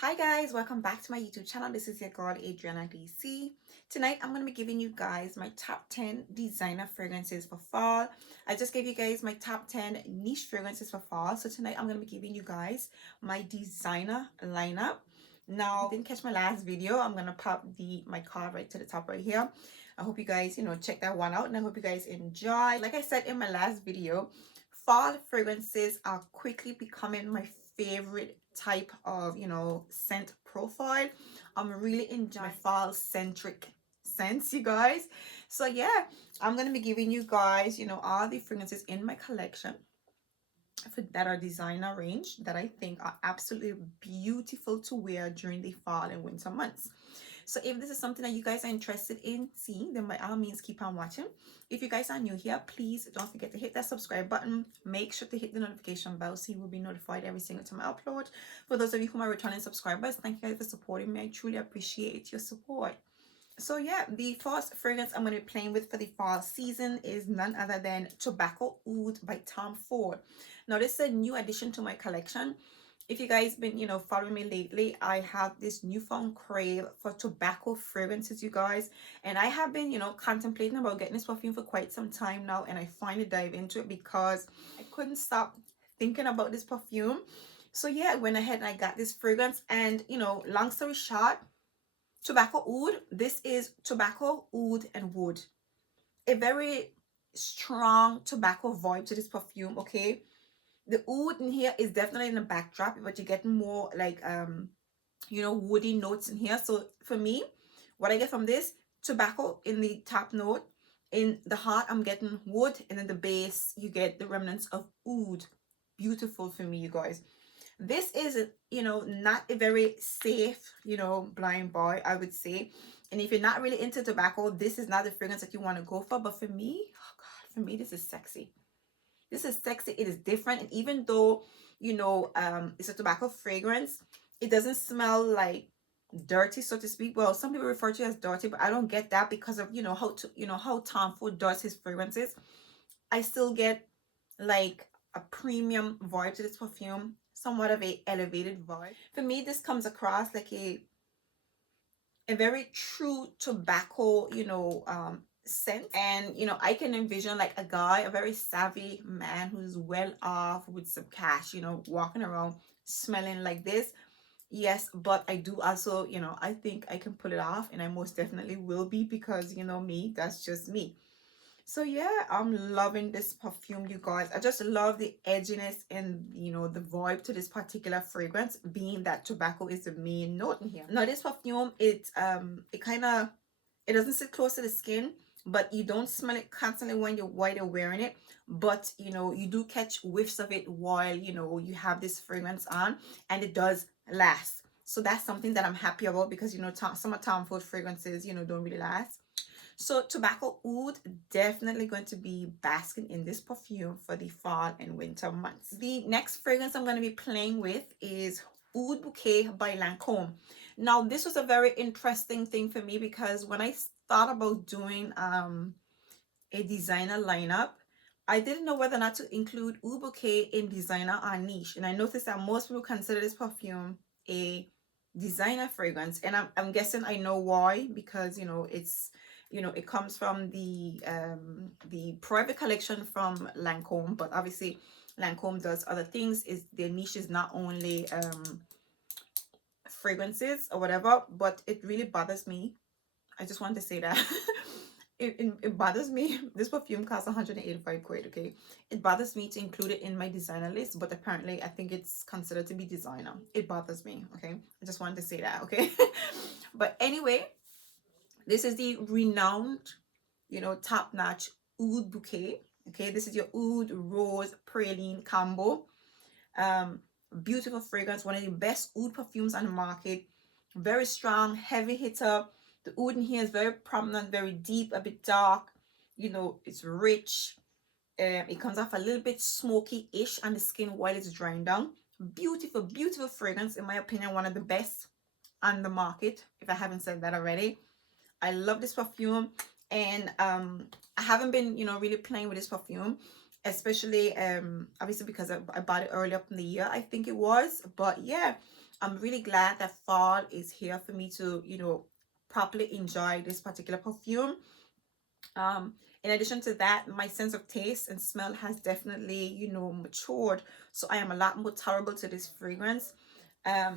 Hi guys, welcome back to my YouTube channel. This is your girl Adriana DC. Tonight I'm going to be giving you guys my top 10 designer fragrances for fall. I just gave you guys my top 10 niche fragrances for fall. So tonight I'm going to be giving you guys my designer lineup. Now, if you didn't catch my last video, I'm going to pop my card right to the top right here. I hope you guys, check that one out, and I hope you guys enjoy. Like I said in my last video, fall fragrances are quickly becoming my favorite type of scent profile. I'm really enjoying fall centric scents, you guys. So yeah, I'm gonna be giving you guys all the fragrances in my collection that are designer range that I think are absolutely beautiful to wear during the fall and winter months. So if this is something that you guys are interested in seeing, then by all means keep on watching. If you guys are new here, please don't forget to hit that subscribe button. Make sure to hit the notification bell so you will be notified every single time I upload. For those of you who are returning subscribers, thank you guys for supporting me. I truly appreciate your support. So yeah, the first fragrance I'm going to be playing with for the fall season is none other than Tobacco Oud by Tom Ford. Now this is a new addition to my collection. If you guys been following me lately, I have this newfound crave for tobacco fragrances, you guys, and I have been contemplating about getting this perfume for quite some time now, and I finally dive into it because I couldn't stop thinking about this perfume. So yeah, I went ahead and I got this fragrance, and long story short, Tobacco Oud. This is tobacco, oud, and wood. A very strong tobacco vibe to this perfume, okay? The oud in here is definitely in the backdrop, but you're getting more like woody notes in here. So for me, what I get from this, tobacco in the top note. In the heart, I'm getting wood, and in the base, you get the remnants of oud. Beautiful for me, you guys. This is not a very safe blind boy, I would say. And if you're not really into tobacco, this is not the fragrance that you want to go for. But for me, oh god, for me, this is sexy. This is sexy. It is different. And even though it's a tobacco fragrance, it doesn't smell like dirty, so to speak. Well, some people refer to it as dirty, but I don't get that because of how Tom Ford does his fragrances. I still get like a premium vibe to this perfume, somewhat of a elevated vibe. For me, this comes across like a very true tobacco scent. And I can envision like a guy, a very savvy man who's well off with some cash, walking around smelling like this. Yes, but I do also, I think I can pull it off, and I most definitely will be, because me, that's just me. So yeah, I'm loving this perfume, you guys. I just love the edginess and the vibe to this particular fragrance, being that tobacco is the main note in here. Now this perfume, it doesn't sit close to the skin, but you don't smell it constantly while you're wearing it. But you do catch whiffs of it while you have this fragrance on, and it does last. So that's something that I'm happy about, because some of Tom Ford fragrances don't really last. So Tobacco Oud definitely going to be basking in this perfume for the fall and winter months. The next fragrance I'm going to be playing with is Oud Bouquet by Lancome. Now this was a very interesting thing for me, because when I thought about doing a designer lineup, I didn't know whether or not to include Oud Bouquet in designer or niche. And I noticed that most people consider this perfume a designer fragrance, and I'm guessing I know why, because it comes from the private collection from Lancome. But obviously Lancome does other things. Is their niche is not only fragrances or whatever, but it really bothers me. I just want to say that it bothers me. This perfume costs 185 quid, okay? It bothers me to include it in my designer list, but apparently I think it's considered to be designer. It bothers me, okay? I just wanted to say that, okay? But anyway, this is the renowned, top-notch Oud Bouquet, okay? This is your Oud Rose Praline combo. Beautiful fragrance, one of the best oud perfumes on the market. Very strong, heavy hitter. The oud in here is very prominent, very deep, a bit dark. It's rich. It comes off a little bit smoky-ish on the skin while it's drying down. Beautiful, beautiful fragrance. In my opinion, one of the best on the market, if I haven't said that already. I love this perfume, and I haven't been really playing with this perfume, especially obviously because I bought it early up in the year, I think it was. But yeah, I'm really glad that fall is here for me to, you know, properly enjoy this particular perfume. In addition to that, my sense of taste and smell has definitely, you know, matured, so I am a lot more tolerable to this fragrance.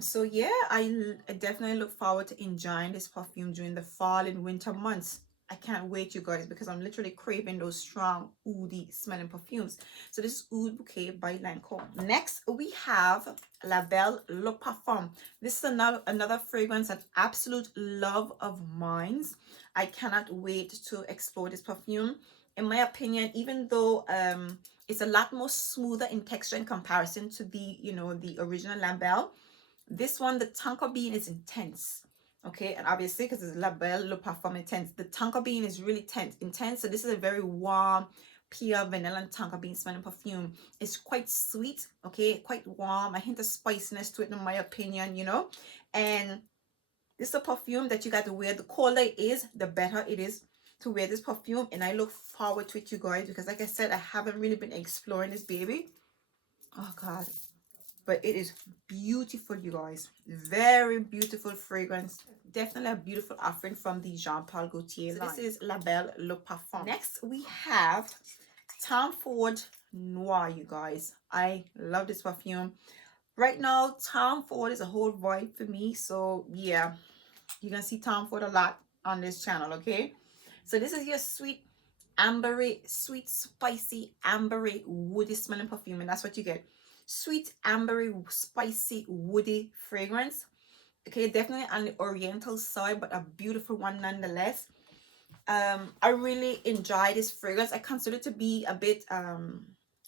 So yeah, I definitely look forward to enjoying this perfume during the fall and winter months. I can't wait, you guys, because I'm literally craving those strong oody smelling perfumes. So this is Oud Bouquet by Lancome. Next we have La Belle Le Parfum. This is another fragrance, an absolute love of mine. I cannot wait to explore this perfume. In my opinion, even though it's a lot more smoother in texture in comparison to the, you know, the original La Belle, this one, the tonka bean is intense. Okay, and obviously because it's La Belle Le Parfum Intense, the tonka bean is really intense. So this is a very warm, pure vanilla and tonka bean smelling perfume. It's quite sweet, okay, quite warm, a hint of spiciness to it in my opinion, you know. And this is a perfume that you got to wear. The colder it is, the better it is to wear this perfume. And I look forward to it, you guys, because like I said, I haven't really been exploring this baby. Oh God. But it is beautiful, you guys. Very beautiful fragrance. Definitely a beautiful offering from the Jean Paul Gaultier line. This is La Belle Le Parfum. Next, we have Tom Ford Noir, you guys. I love this perfume. Right now, Tom Ford is a whole vibe for me. So, yeah, you're going to see Tom Ford a lot on this channel, okay? So, this is your sweet, ambery, sweet, spicy, ambery, woody smelling perfume. And that's what you get. Sweet, ambery, spicy, woody fragrance. Okay, definitely on the oriental side, but a beautiful one nonetheless. I really enjoy this fragrance. I consider it to be a bit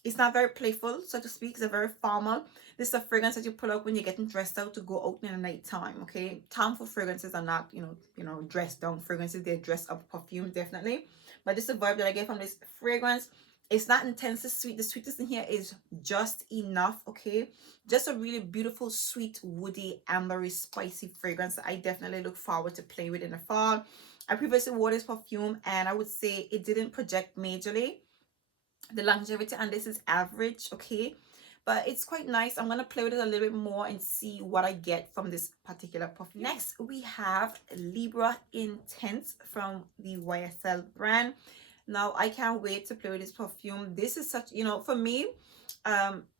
it's not very playful, so to speak. It's a very formal. This is a fragrance that you pull out when you're getting dressed out to go out in the night time. Okay, time for fragrances are not, you know, dressed down fragrances. They're dressed up perfume, definitely. But this is a vibe that I get from this fragrance. It's not intensely sweet. The sweetness in here is just enough. Okay, just a really beautiful, sweet, woody, ambery, spicy fragrance that I definitely look forward to play with in the fall. I previously wore this perfume and I would say it didn't project majorly. The longevity on this is average, okay, but it's quite nice. I'm gonna play with it a little bit more and see what I get from this particular perfume. Next we have Libra Intense from the YSL brand. Now I can't wait to play with this perfume. This is such, you know, for me,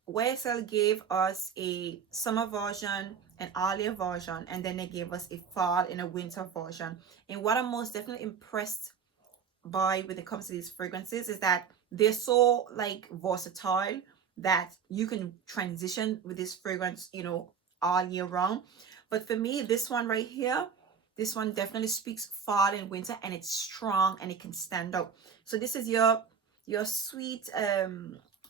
YSL gave us a summer version, an earlier version, and then they gave us a fall and a winter version. And what I'm most definitely impressed by when it comes to these fragrances is that they're so like versatile that you can transition with this fragrance, you know, all year round. But for me, this one right here, this one definitely speaks fall and winter, and it's strong and it can stand out. So this is your sweet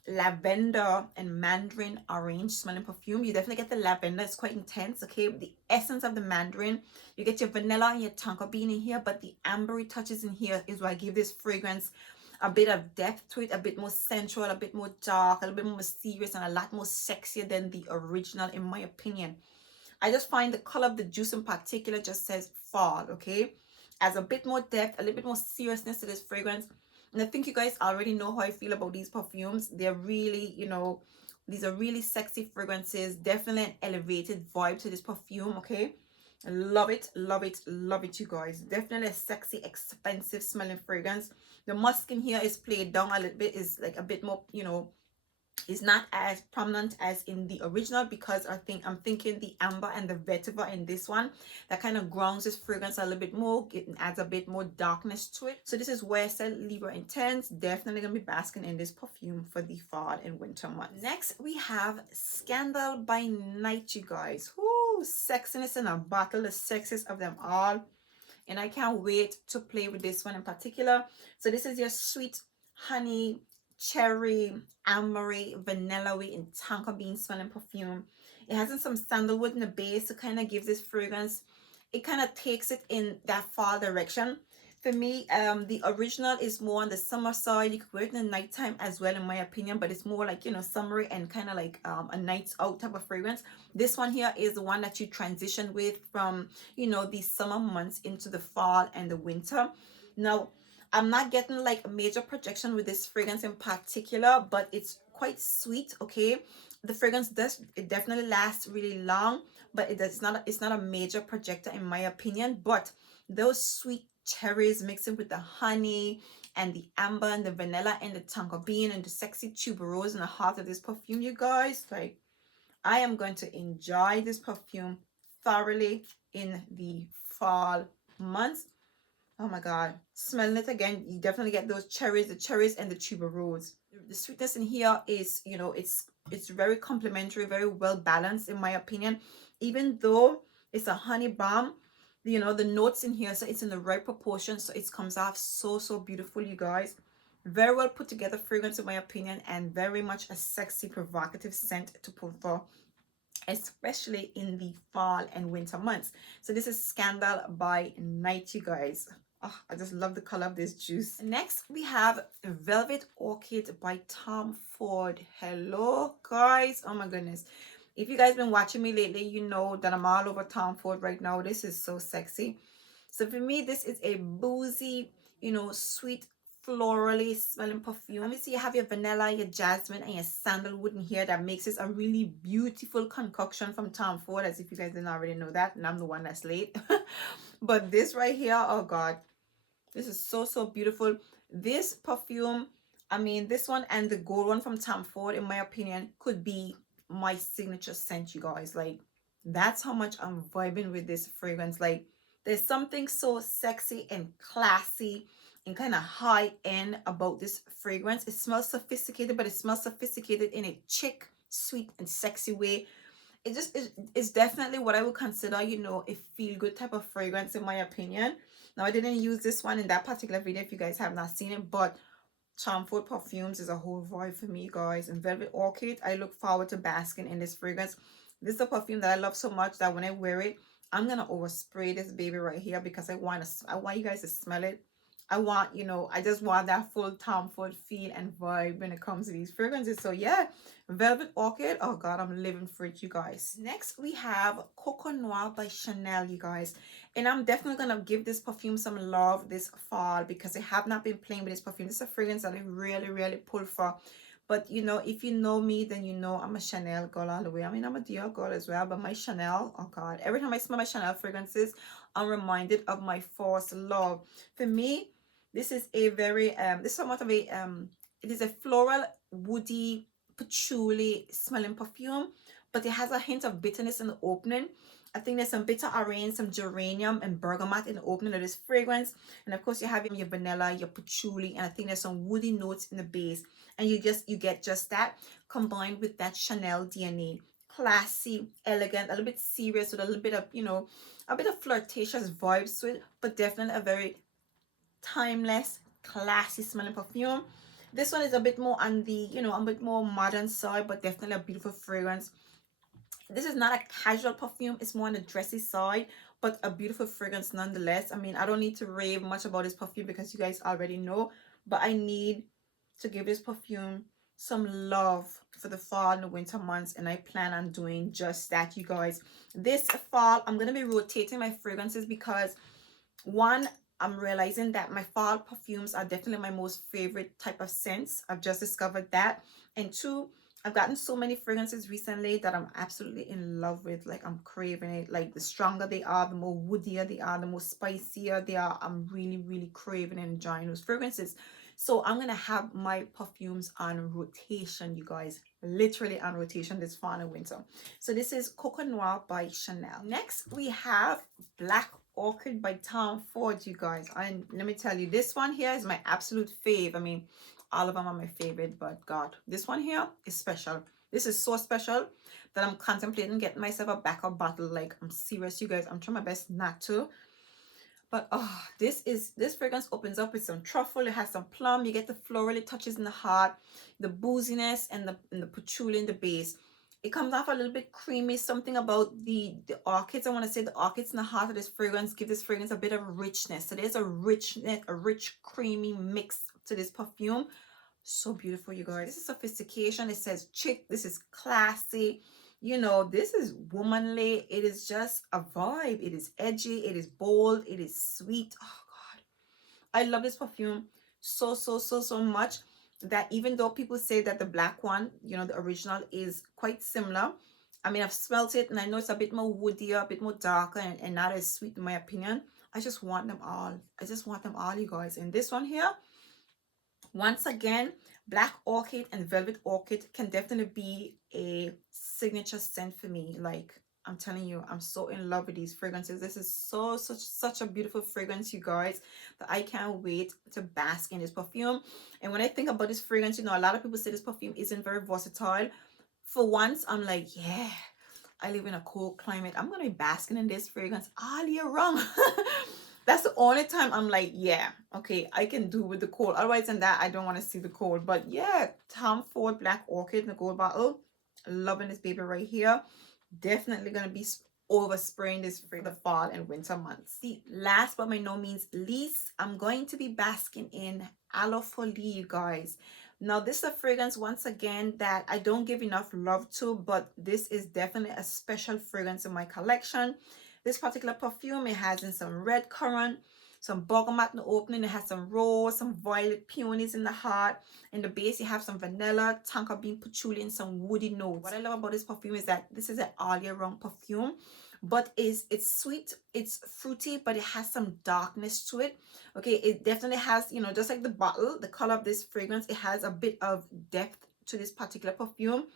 lavender and mandarin orange smelling perfume. You definitely get the lavender, it's quite intense, okay, the essence of the mandarin. You get your vanilla and your tonka bean in here, but the ambery touches in here is what give this fragrance a bit of depth to it, a bit more sensual, a bit more dark, a little bit more mysterious, and a lot more sexier than the original, in my opinion. I just find the color of the juice in particular just says fall, okay, as a bit more depth, a little bit more seriousness to this fragrance. And I think you guys already know how I feel about these perfumes. They're really, you know, these are really sexy fragrances. Definitely an elevated vibe to this perfume, okay? Love it, love it, love it, you guys. Definitely a sexy, expensive smelling fragrance. The musk in here is played down a little bit, is like a bit more, you know, is not as prominent as in the original, because I'm thinking the amber and the vetiver in this one that kind of grounds this fragrance a little bit more. It adds a bit more darkness to it. So this is YSL Libra Intense. Definitely gonna be basking in this perfume for the fall and winter months. Next we have Scandal by Night, you guys. Whoo, sexiness in a bottle, the sexiest of them all, and I can't wait to play with this one in particular. So this is your sweet honey, cherry, ambery, vanilla-y, and tonka bean smelling perfume. It has some sandalwood in the base to kind of give this fragrance. It kind of takes it in that fall direction. For me, the original is more on the summer side. You could wear it in the nighttime as well, in my opinion, but it's more like, you know, summery and kind of like a nights out type of fragrance. This one here is the one that you transition with from, you know, the summer months into the fall and the winter. Now, I'm not getting like a major projection with this fragrance in particular, but it's quite sweet, okay? The fragrance does, it definitely lasts really long, but it's not a major projector in my opinion. But those sweet cherries mixing with the honey and the amber and the vanilla and the tonka bean and the sexy tuberose in the heart of this perfume, you guys, like, I am going to enjoy this perfume thoroughly in the fall months. Oh my god, smelling it again, you definitely get those cherries, the cherries and the tuberose. The sweetness in here is, you know, it's very complementary, very well balanced in my opinion. Even though it's a honey balm, you know, the notes in here, so it's in the right proportion, so it comes off so beautiful, you guys. Very well put together fragrance in my opinion, and very much a sexy provocative scent to put for, especially in the fall and winter months. So this is Scandal by Night, you guys. Oh, I just love the color of this juice. Next, we have Velvet Orchid by Tom Ford. Hello, guys. Oh my goodness. If you guys been watching me lately, you know that I'm all over Tom Ford right now. This is so sexy. So for me, this is a boozy, you know, sweet, florally smelling perfume. Let me see, you have your vanilla, your jasmine, and your sandalwood in here that makes this a really beautiful concoction from Tom Ford, as if you guys didn't already know that, and I'm the one that's late. But this right here, oh God, this is so beautiful. This perfume, I mean, this one and the gold one from Tom Ford, in my opinion, could be my signature scent, you guys. Like, that's how much I'm vibing with this fragrance. Like, there's something so sexy and classy and kind of high end about this fragrance. It smells sophisticated, but it smells sophisticated in a chic, sweet, and sexy way. It just is definitely what I would consider, you know, a feel good type of fragrance in my opinion. Now, I didn't use this one in that particular video if you guys have not seen it, but Tom Ford perfumes is a whole vibe for me, guys. And Velvet Orchid, I look forward to basking in this fragrance. This is a perfume that I love so much that when I wear it, I'm gonna overspray this baby right here because I want you guys to smell it. I want, you know, I just want that full Tom Ford feel and vibe when it comes to these fragrances. So yeah, Velvet Orchid, oh God, I'm living for it, you guys. Next, we have Coco Noir by Chanel, you guys. And I'm definitely going to give this perfume some love this fall because I have not been playing with this perfume. This is a fragrance that I really pull for. But, you know, if you know me, then you know I'm a Chanel girl all the way. I mean, I'm a Dior girl as well, but my Chanel, oh God, every time I smell my Chanel fragrances, I'm reminded of my first love. For me, this is a very, this is somewhat of a, it is a floral, woody, patchouli smelling perfume, but it has a hint of bitterness in the opening. I think there's some bitter orange, some geranium, and bergamot in the opening of this fragrance. And of course, you have your vanilla, your patchouli, and I think there's some woody notes in the base. And you get just that combined with that Chanel DNA. Classy, elegant, a little bit serious with a little bit of, you know, a bit of flirtatious vibes to it, but definitely a very timeless, classy smelling perfume. This one is a bit more on the, you know, a bit more modern side, but definitely a beautiful fragrance. This is not a casual perfume, it's more on the dressy side, but a beautiful fragrance nonetheless. I mean, I don't need to rave much about this perfume because you guys already know, but I need to give this perfume some love for the fall and the winter months, and I plan on doing just that, you guys. This fall, I'm going to be rotating my fragrances because one, I'm realizing that my fall perfumes are definitely my most favorite type of scents. I've just discovered that. And two, I've gotten so many fragrances recently that I'm absolutely in love with. Like, I'm craving it. Like, the stronger they are, the more woodier they are, the more spicier they are. I'm really craving and enjoying those fragrances. So I'm gonna have my perfumes on rotation, you guys. Literally on rotation this fall and winter. So this is Coco Noir by Chanel. Next, we have Black Orchid by Tom Ford, you guys. And let me tell you, this one here is my absolute fave. I mean, all of them are my favorite, but God, this one here is special. This is so special that I'm contemplating getting myself a backup bottle. Like, I'm serious, you guys. I'm trying my best not to. But oh, this fragrance opens up with some truffle. It has some plum. You get the florally touches in the heart, the booziness, and the patchouli in the base. It comes off a little bit creamy. Something about the orchids. I want to say the orchids in the heart of this fragrance give this fragrance a bit of richness. So there's a richness, a rich, creamy mix to this perfume. So beautiful, you guys. This is sophistication. It says chic. This is classy. You know, this is womanly. It is just a vibe. It is edgy. It is bold. It is sweet. Oh God, I love this perfume so much that even though people say that the black one, you know, the original is quite similar, I mean, I've smelt it and I know it's a bit more woodier, a bit more darker, and not as sweet in my opinion. I just want them all. I just want them all, you guys. And this one here, once again, Black Orchid and Velvet Orchid can definitely be a signature scent for me. Like, I'm telling you, I'm so in love with these fragrances. This is such a beautiful fragrance, you guys, that I can't wait to bask in this perfume. And when I think about this fragrance, you know, a lot of people say this perfume isn't very versatile. For once, I'm like, yeah, I live in a cold climate. I'm gonna be basking in this fragrance all year round. That's the only time I'm like, yeah, okay, I can do with the cold. Otherwise than that, I don't want to see the cold. But yeah, Tom Ford Black Orchid in the gold bottle. Loving this baby right here. Definitely gonna be over spraying this for the fall and winter months. The last but by no means least, I'm going to be basking in Aloe Folly, you guys. Now, this is a fragrance, once again, that I don't give enough love to, but this is definitely a special fragrance in my collection. This particular perfume, it has in some red currant, some bergamot in the opening, it has some rose, some violet peonies in the heart. In the base, you have some vanilla, tonka bean, patchouli, and some woody notes. What I love about this perfume is that this is an all year round perfume, but it's sweet, it's fruity, but it has some darkness to it. Okay, it definitely has, you know, just like the bottle, the color of this fragrance, it has a bit of depth to this particular perfume.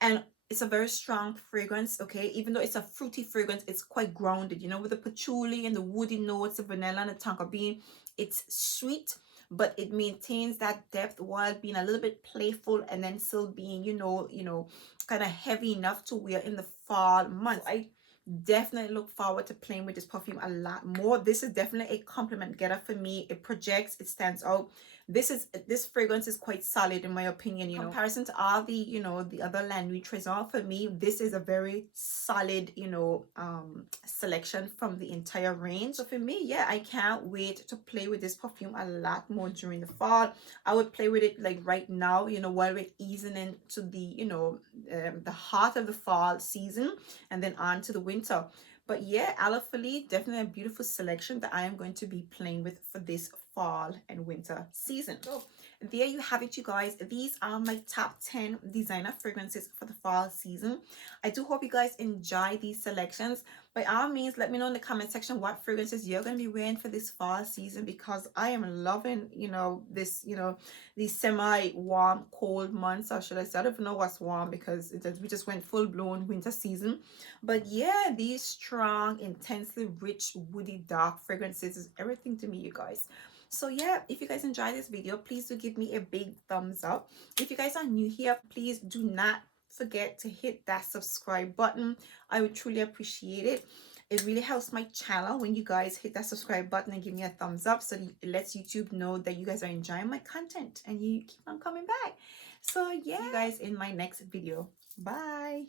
And it's a very strong fragrance. Okay, even though it's a fruity fragrance, it's quite grounded, you know, with the patchouli and the woody notes, the vanilla and the tonka bean. It's sweet, but it maintains that depth while being a little bit playful, and then still being, kind of heavy enough to wear in the fall months. I definitely look forward to playing with this perfume a lot more. This is definitely a compliment getter for me. It projects, it stands out. This fragrance is quite solid in my opinion. In comparison to all the, the other La Nuit Trésor, for me this is a very solid, selection from the entire range. So for me, yeah, I can't wait to play with this perfume a lot more during the fall. I would play with it like right now, while we're easing into the, the heart of the fall season, and then on to the winter. But yeah, Aloe Folly, definitely a beautiful selection that I am going to be playing with for this fall and winter season. So there you have it, you guys. These are my top 10 designer fragrances for the fall season. I do hope you guys enjoy these selections. By all means, let me know in the comment section what fragrances you're going to be wearing for this fall season, because I am loving, this, these semi-warm, cold months, or should I say, I don't even know what's warm, because we just went full-blown winter season. But yeah, these strong, intensely rich, woody, dark fragrances is everything to me, you guys. So yeah, if you guys enjoyed this video, please do give me a big thumbs up. If you guys are new here, please do not forget to hit that subscribe button. I would truly appreciate it. It really helps my channel when you guys hit that subscribe button and give me a thumbs up, so it lets YouTube know that you guys are enjoying my content and you keep on coming back. So yeah, see you guys in my next video. Bye.